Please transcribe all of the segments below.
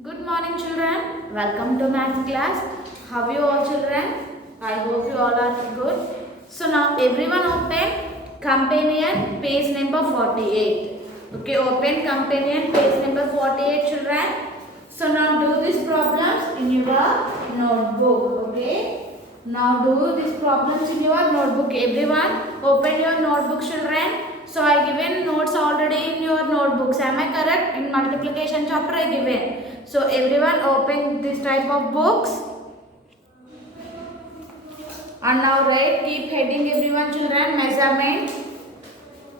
Good morning children. Welcome to math class. How are you all children? I hope you all are good. So now everyone open companion page number 48. Okay, open companion page number 48 children. So now do these problems in your notebook. Okay. Now do these problems in your notebook. Everyone open your notebook children. So I given notes already in your notebooks. Am I correct? In multiplication chapter I given. So everyone open this type of books. And now write, keep heading everyone children, measurement.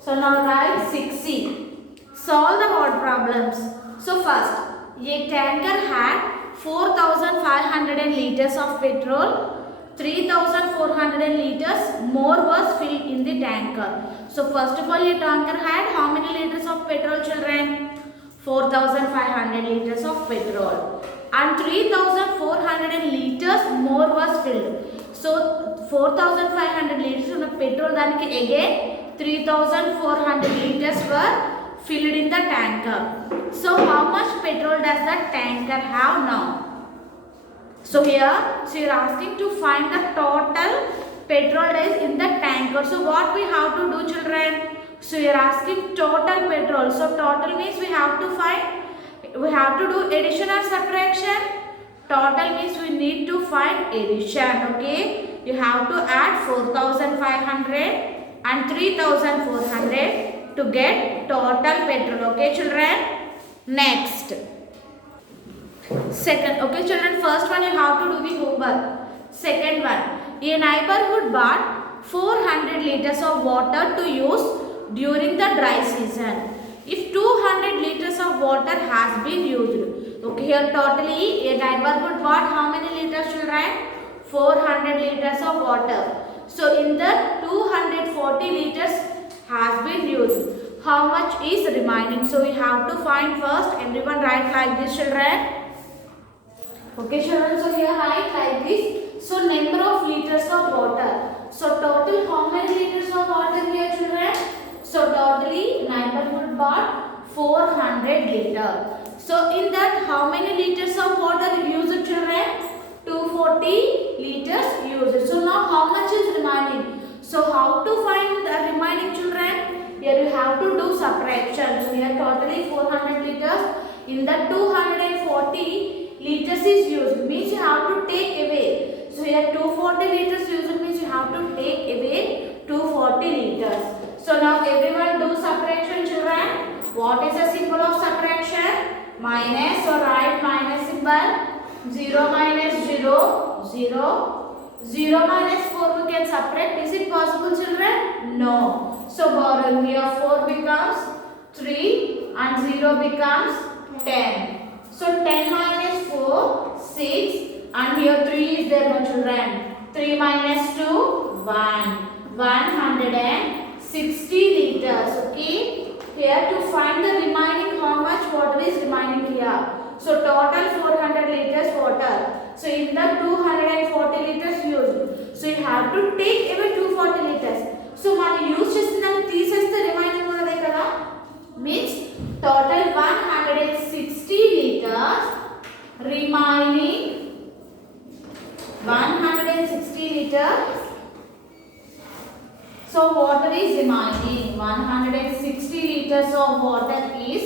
So now write 6C. Solve the word problems. So first, a tanker had 4,500 liters of petrol. 3,400 liters more was filled in the tanker. So first of all, a tanker had how many liters of petrol children? 4,500 liters of petrol. And 3,400 liters more was filled. So 4,500 liters of petrol daniki again 3,400 liters were filled in the tanker. So how much petrol does the tanker have now? So here, so you are asking to find the total petrol days in the tanker. So what we have to do children? So you are asking total petrol. So total means we have to do addition or subtraction. Total means we need to find addition. Okay, you have to add 4,500 and 3,400 to get total petrol. Okay children. Next. Second, okay children, first one you have to do the homework. Second one, a neighborhood bought 400 liters of water to use during the dry season. If 200 liters of water has been used, okay, here totally a neighborhood bought how many liters children? 400 liters of water. So in the 240 liters has been used. How much is remaining? So we have to find first. Everyone write like this children. Okay children, so here write like this. So number of liters of water. So total how many liters of water here children? So totally neighborhood bought 400 liter. So in that how many liters of water used children? 240 liters used. So now how much is remaining? So how to find the remaining children? Here you have to do subtraction. So here totally 400 liters. In the 240 liters is used, means you have to take away. So here 240 liters used means you have to take away 240 liters. So now everyone do subtraction children. What is the symbol of subtraction? Minus. So write minus symbol. 0 minus 0, 0. 0 minus 4 we can subtract. Is it possible children? No. So borrow here 4 becomes 3 and 0 becomes 10. So 10 minus 4, 6 and here 3 is there no children. 3 minus 2, 1. 160 liters. Okay. Here to find the remaining how much water is remaining here. So total 400 liters water. So in the 240 liters used. So you have to take away 240 liters. So మనం use చేసిన దాన్ని తీసేస్తే remaining ఉన్నదే కదా. Means total 160 liters remaining 160 liters. So water is remaining 160 liters of water is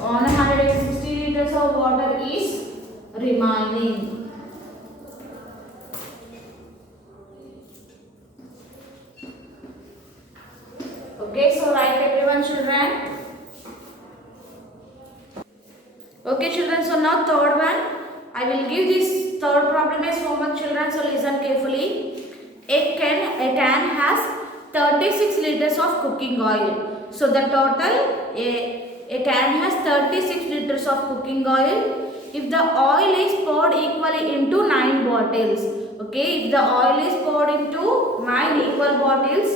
160 liters of water is remaining. Okay, so write everyone children. Okay children, so now third one. I will give this third problem as homework children, so listen carefully. A can has 36 liters of cooking oil. So the total, a can has 36 liters of cooking oil. If the oil is poured equally into 9 bottles. Okay, if the oil is poured into 9 equal bottles,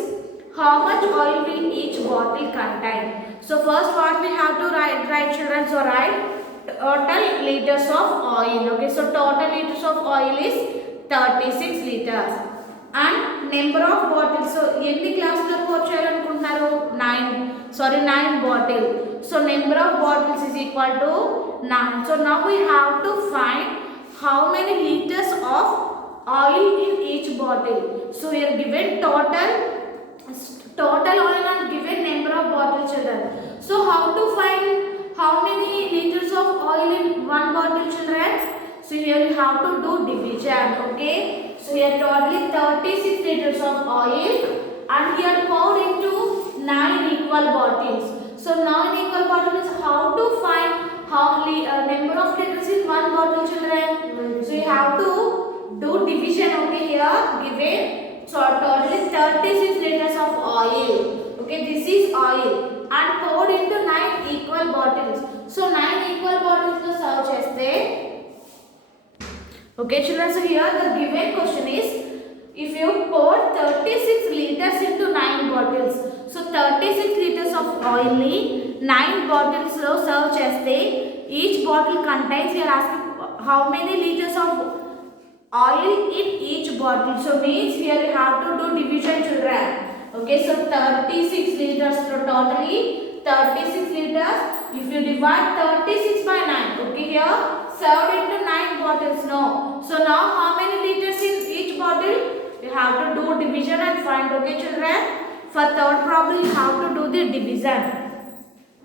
how much oil will each bottle contain? So first what we have to write children, so write total liters of oil. Okay, so total liters of oil is 36 liters. And number of bottles. So ఎన్ని గ్లాసులు pour చేయాలనుకుంటున్నారు? 9 bottle. So number of bottles is equal to 9. So now we have to find how many liters of oil in each bottle. So here given total oil and given number of bottles, children. So how to find how many liters of oil in one bottle, children? So here you have to do division, okay? So here totally 36 liters of oil and here poured into 9 equal bottles. So 9 equal bottles, how to find how number of liters in one bottle, children? So you have to do division, okay? Here given, so totally 36 liters of oil, okay? This is oil and poured into 9 equal bottles. So 9 equal bottles to serve cheste. Okay, children, so here the given question is, if you pour 36 liters into 9 bottles, so 36 liters of oil ni 9 bottles lo serve cheste, each bottle contains, you are asking how many liters of oil in each bottle. So means here you have to do division, children. Okay, so 36 liters, so totally 36 liters. If you divide 36 by 9, okay, here served into 9 bottles, no. So now how many liters in each bottle? You have to do division and find, okay, children. For third problem, you have to do the division.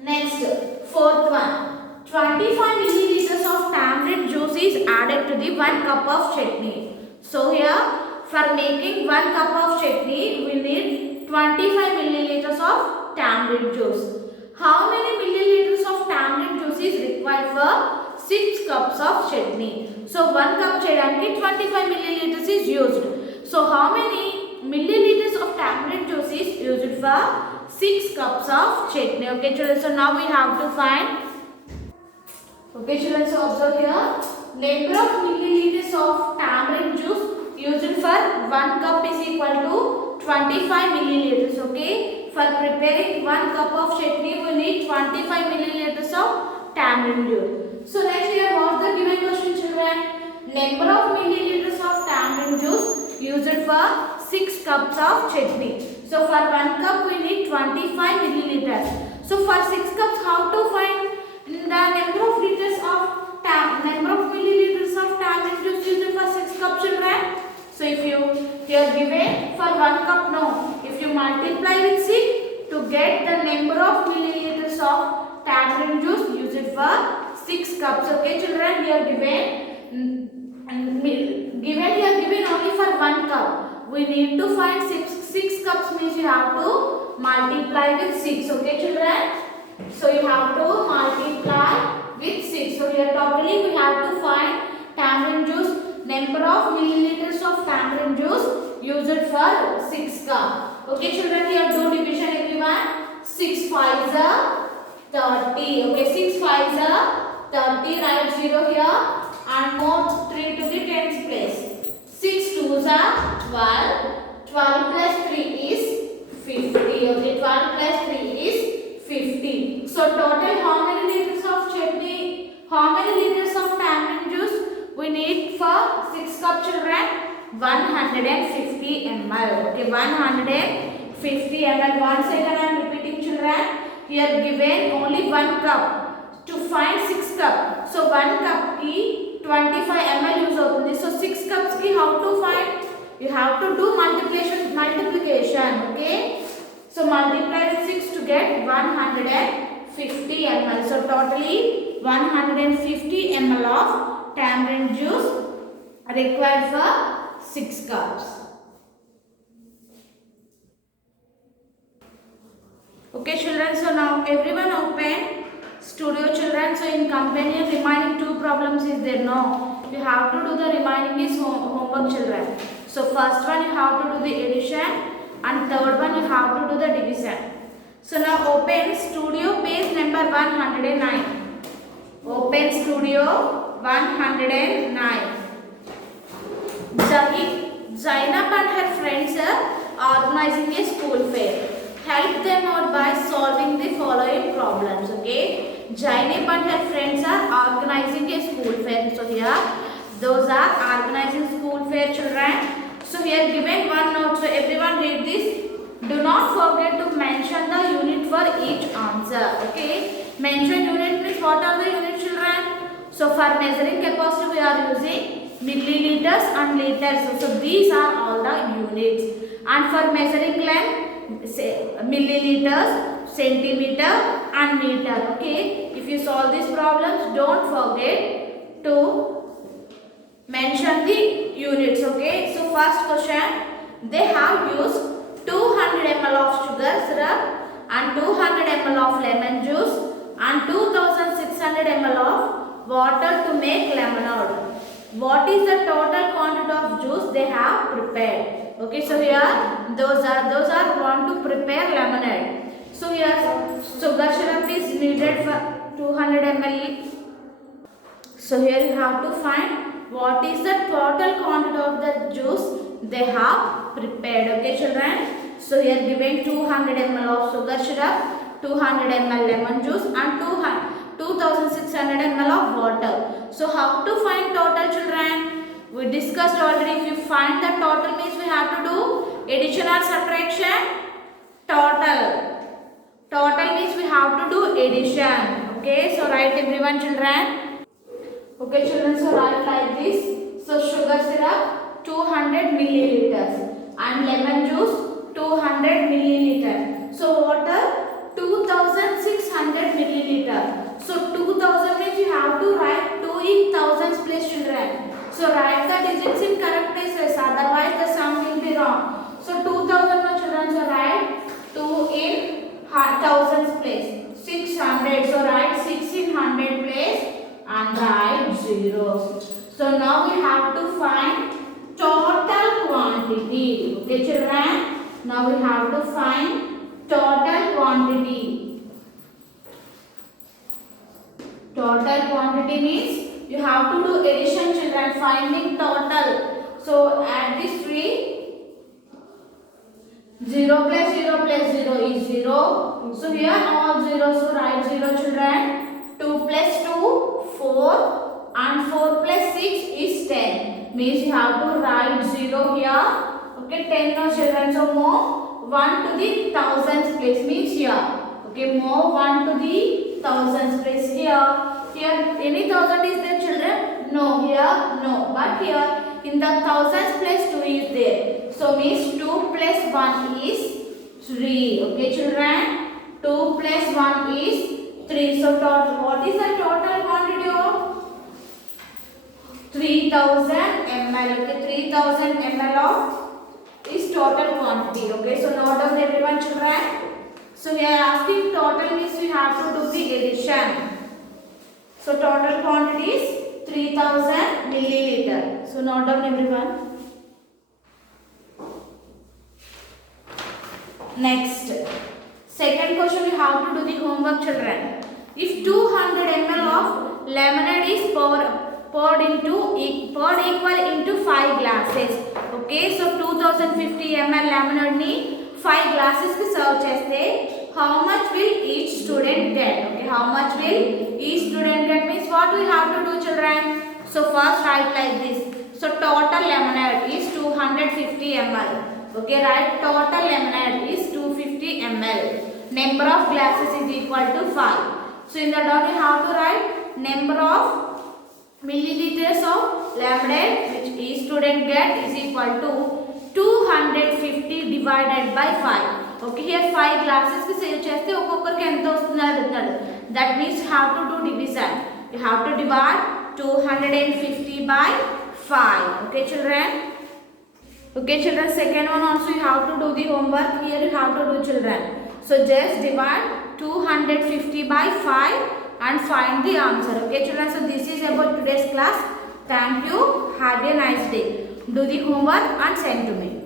Next, fourth one. 25 milliliters of tamarind juice is added to the 1 cup of chutney. So here, for making 1 cup of chutney, we need 25 milliliters of tamarind juice. How many milliliters of tamarind juice is required for 6 cups of chutney? So 1 cup cheyadaniki 25 milliliters is used. So how many milliliters of tamarind juice is used for 6 cups of chutney? Okay, children. So now we have to find. Okay, children. So observe here. Number of milliliters of tamarind juice used for 1 cup is equal to 25 milliliters. Okay. For preparing 1 cup of chutney, we need 25 milliliters of tamarind juice. So next here, what's the given question, children? Number of milliliters of tamarind juice used for 6 cups of chutney. So for 1 cup, we need 25 milliliters. So for 6 cups, how to find the number of liters of milliliters of tamarind juice used for 6 cups, children? So if you here given for 1 cup, no. If you multiply with 6 to get the number of milliliters of tamarind juice used for 6 cups. Okay, children, here given only for 1 cup. We need to find 6 cups means you have to multiply with 6. Okay, children. So you have to multiply with 6. So here totally we have to find tamarind juice. Number of milliliters of tamarind juice used for 6 cup. Okay, children, here do division, everyone. 6 5s are 30. Okay, 6 5s are 30. Write 0 here and more 3 to the 10th place. 6 2s are 12. 12 plus 3 is 50. Okay, 12 plus 3 is 50. So total how many liters of chutney? How many liters of tamarind juice we need for 6 cup, children? 150 ml. Okay, 150 ml. Once again I am repeating, children. Here given only 1 cup. To find 6 cup. So 1 cup ki 25 ml use avutundi. So 6 cups ki how to find? You have to do multiplication. Okay. So multiply with 6 to get 150 ml. So totally 150 ml of tamarind juice required for 6 cups. Okay, children, so now everyone open studio, children. So in companion remaining 2 problems is there? No. You have to do the remaining is homework, children. So first one you have to do the addition and third one you have to do the division. So now open studio page number 109. Open studio 109. Zainab and her friends are organizing a school fair. Help them out by solving the following problems. Okay, Zainab and her friends are organizing a school fair. So here, those are organizing school fair, children. So here given one note. So everyone read this. Do not forget to mention the unit for each answer. Okay, mention unit means what are the unit, children? So for measuring capacity we are using milliliters and liters. So these are all the units. And for measuring length, say milliliters, centimeter and meter. Okay, if you solve these problems, don't forget to mention the units. Okay, so first question, they have used 200 ml of sugar syrup and 200 ml of lemon juice and 2600 ml of water to make lemonade. What is the total quantity of juice they have prepared? Okay, so here those are want to prepare lemonade. So here sugar syrup is needed for 200 ml. So here you have to find what is the total quantity of the juice they have prepared. Okay children. So here given 200 ml of sugar syrup, 200 ml lemon juice and 2600 ml of water. So how to find total children? We discussed already. If you find the total means we have to do addition or subtraction? Total means we have to do addition. Okay, so write everyone children. Okay children, so write like this. So sugar syrup 200 milliliters and lemon juice 200 milliliters. So water 2600 milliliters. So 2000 means you have to write 2 in thousands place children. So write the digits in correct places, otherwise the sum will be wrong. So 2000 no children, so write 2 in thousands place. 600, so write 6 in 100 place and write zeros. So now we have to find total quantity. Okay children, now we have to find total quantity. Total quantity means you have to do addition children, finding total. So add these three. 0 plus 0 plus 0 is 0. So here all zeros, so write 0 children. 2 plus 2, 4 and 4 plus 6 is 10. Means you have to write 0 here. Okay, 10 no children. So move 1 to the thousands place means here. Okay, move 1 to the thousands place here. Here any thousand is there children? No, here no. But here in the thousands place 2 is there. So means 2 plus 1 is 3. Okay children, 2 plus 1 is 3. So total, what is the total quantity of 3000 ml? Okay, 3000 ml of is total quantity. Okay, so note down everyone children. So we are asking total means we have to do the addition. So total quantity is 3000 milliliter. So note down everyone. Next, second question, we have to do the homework children. If 200 ml of lemonade is poured equal into 5 glasses. Okay, so 2050 ml lemonade ni 5 glasses ki serve cheste, how much will each student get? Okay, how much will each student get means what we have to do children? So first write like this. So total lemonade is 250 ml. Okay, write total lemonade is 250 ml. Number of glasses is equal to 5. So in the down you have to write number of milliliters of lemonade which each student get is equal to 250 divided by 5. Okay, here 5 glasses ki save cheste okokkarki enta vastundi adutadu. That means you have to do division. You have to divide 250 by 5. Okay children. Okay children, second one also you have to do the homework. Here you have to do children. So just divide 250 by 5 and find the answer. Okay children, so this is about today's class. Thank you. Have a nice day. Do the homework and send to me.